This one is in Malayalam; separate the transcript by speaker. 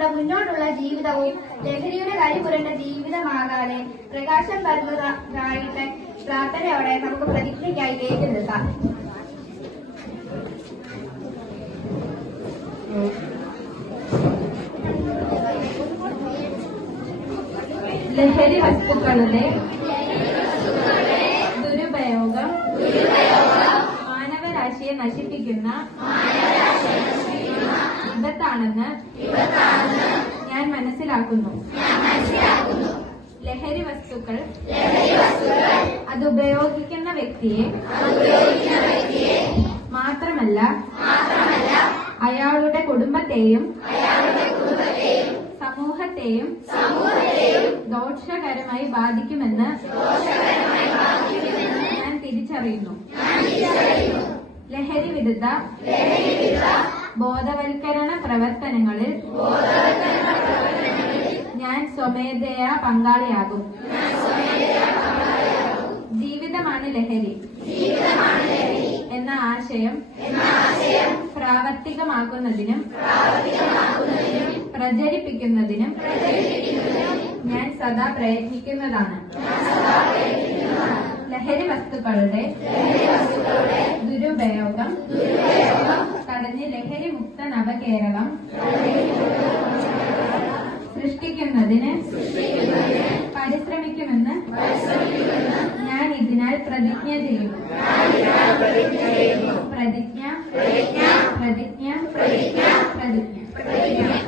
Speaker 1: നമ്മുടെ മുന്നോട്ടുള്ള ജീവിതവും ലഹരിയുടെ കരിപുരണ്ട ജീവിതമാകാതെ പ്രകാശം പരന്നതായിട്ട് പ്രാർത്ഥനയോടെ നമുക്ക് പ്രതിജ്ഞയ്ക്കായി ഏറ്റെടുക്കാം
Speaker 2: ലഹരി വസ്തുക്കളുടെ ദുരുപയോഗം മാനവരാശിയെ നശിപ്പിക്കുന്ന വിപത്താണെന്ന് മനസ്സിലാക്കുന്നു. ലഹരി വസ്തുക്കൾ. അത് ഉപയോഗിക്കുന്ന വ്യക്തിയെ മാത്രമല്ല അയാളുടെ കുടുംബത്തെയും സമൂഹത്തെയും ദോഷകരമായി ബാധിക്കുമെന്ന് ഞാൻ തിരിച്ചറിയുന്നു. ലഹരി വിരുദ്ധ ബോധവൽക്കരണ പ്രവർത്തനങ്ങളിൽ സ്വമേധയാ പങ്കാളിയാകും. ജീവിതമാണ് ലഹരി. എന്ന ആശയം പ്രാവർത്തികമാക്കുന്നതിനും പ്രചരിപ്പിക്കുന്നതിനും ഞാൻ സദാ പ്രയത്നിക്കുന്നതാണ്. ലഹരി വസ്തുക്കളുടെ ദുരുപയോഗം തടഞ്ഞ് ലഹരി മുക്ത നവകേരളം സൃഷ്ടിക്കുന്നതിന് പരിശ്രമിക്കുമെന്ന് ഞാൻ ഇതിനാൽ പ്രതിജ്ഞ ചെയ്യുന്നു. പ്രതിജ്ഞ പ്രതിജ്ഞ പ്രതിജ്ഞ പ്രതിജ്ഞ പ്രതിജ്ഞ.